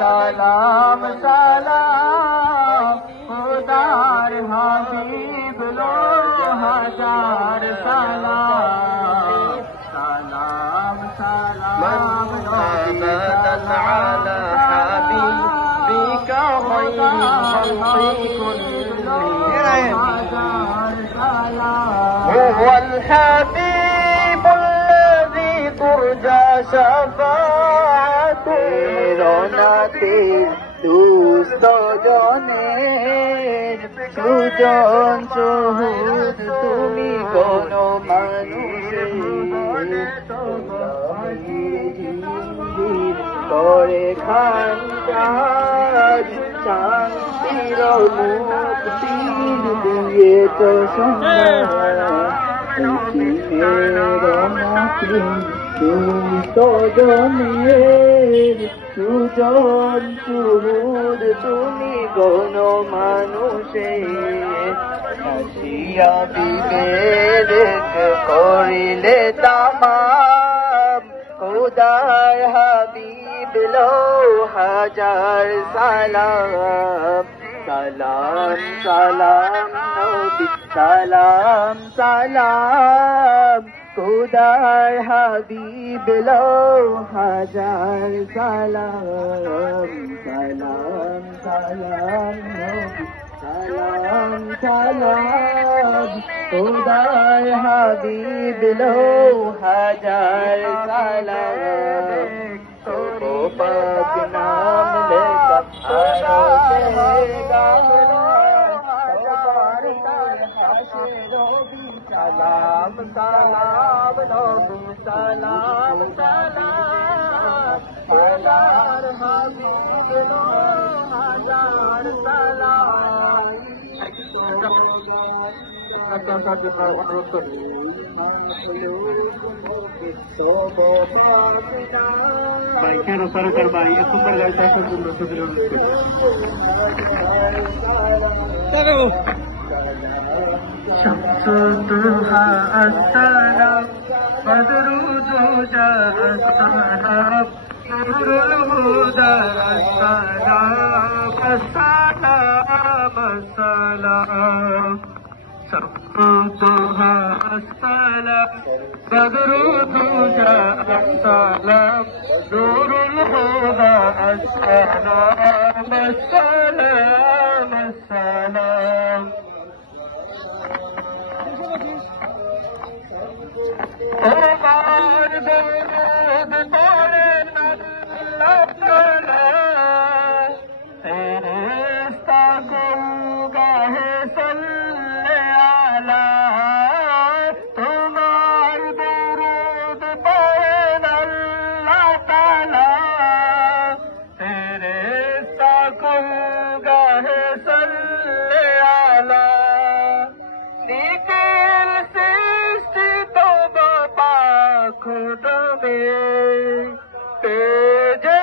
সালাম সালাম খোদার হাবিব লো হাজার সালাম সালাম সালাম নবী على حبيبك خير الخلق كلهم هو الحبيب الذي ترجى شفاعته দুস্থ জনের সুজন সুহুদ তুমি কোন মানুষের করে খান কাজ শান্তির মুক্তি দিয়েছ দুস্থ জনের সুজন সুহুদ তুমি কোন মানুষের হাসিয়া বিবেক করিলে তামাম খোদার হাবিব লো হাজার সালাম সালাম সালাম নবী সালাম সালাম খোদার হাবিব লো হাজার সালাম সালাম সালাম নবী সালাম সালাম খোদার হাবিব লো হাজার সালাম তো পাক নাম লেখা সালাম সালাম নবী সালাম সালাম খোদার হাবিব লো হাজার সালাম অনুরোধ করি ভাই কেন সরকার ভাই সুপার গাড়ি চাষের জন্য ছবির অনুরোধ করি شمسها السلام بدر الدجى السلام نور الهدى السلام السلام السلام شمسها السلام بدر الدجى السلام نور الهدى السلام السلام السلام তোমার দরুদ পড়েন আল্লাহ তাআলা ফেরেশতা কুল গাহে সাল্লে আলা তোমার দরুদ পড়েন আল্লাহ তাআলা ফেরেশতা কুল গাহে সাল্লে আলা নিখিল সৃষ্টি তবা খুদবে তেজে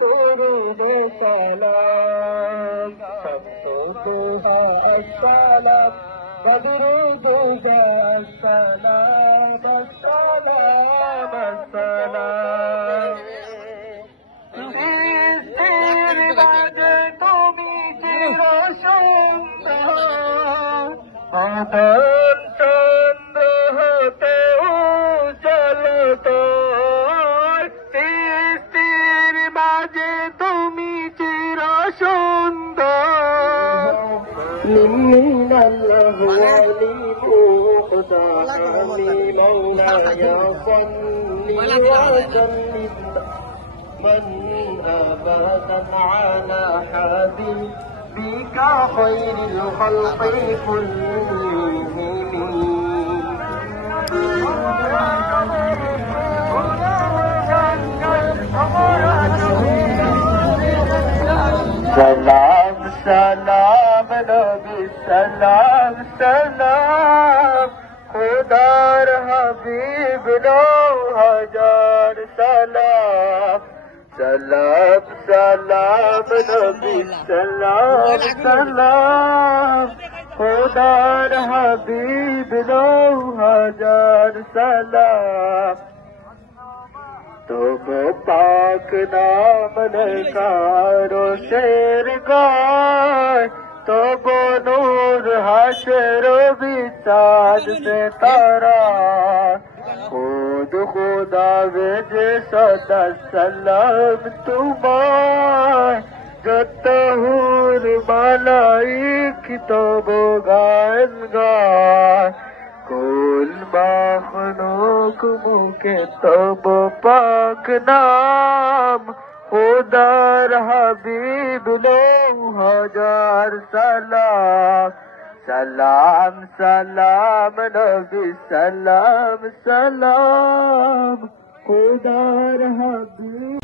দুরুদ সালাম শমসুহা আসসালাম বদরুদুহা আসসালাম আসসালাম আসসালাম সৃষ্টির মাঝে তুমি চির সুন্দর আপন চন্দ্র হতে উজ্জ্বল তোর সৃষ্টির মাঝে তুমি চির সুন্দর من الله ولي خدا مولاي صل وسلم من أبدا على حبيبك خير الخلق كلهم سلام سلام نبی سلام سلام خدار حبیب نو ہزار سلام سلام سلام نبی سلام سلام خدار حبیب نو ہزار سلام तुम पाक नाम नकारो शेर गाय तो वो नूर हाशरो भी चाँद से तारा खुद खुदा वेजे सदा सलाम तुम्हार जो तहूर मलाइक तो वो गान गाय कुल मखलूक मुके तब पाक नाम खुदार हबीब लो हजार सलाम सलाम सलाम नबी सलाम सलाम खुदार हबीब